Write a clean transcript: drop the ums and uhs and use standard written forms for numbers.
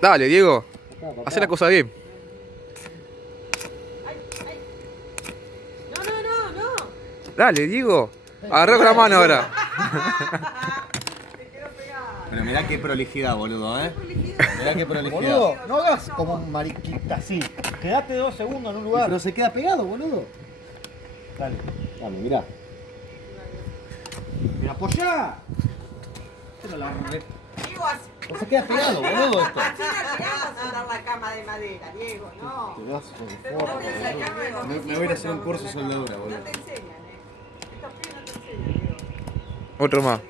Dale, Diego. Hacé la cosa bien. No. Dale, Diego. Agarrá con la mano ahora. Te quedó pegado. Pero mirá qué prolijidad, boludo, Mirá qué prolijidad. Boludo, no hagas como un mariquita así. Quedate 2 segundos en un lugar. Pero se queda pegado, boludo. Dale. Dale, mirá. Mira, apoyá. Pero la Diego, así No se queda pegado, boludo, esto. no llegamos a dar la cama de madera, Diego, no. Te das Pero no te la cama de los Me voy a ir a hacer un curso de soldadura, boludo. No te enseñan, Estos pibes no te enseñan, Diego. Otro más.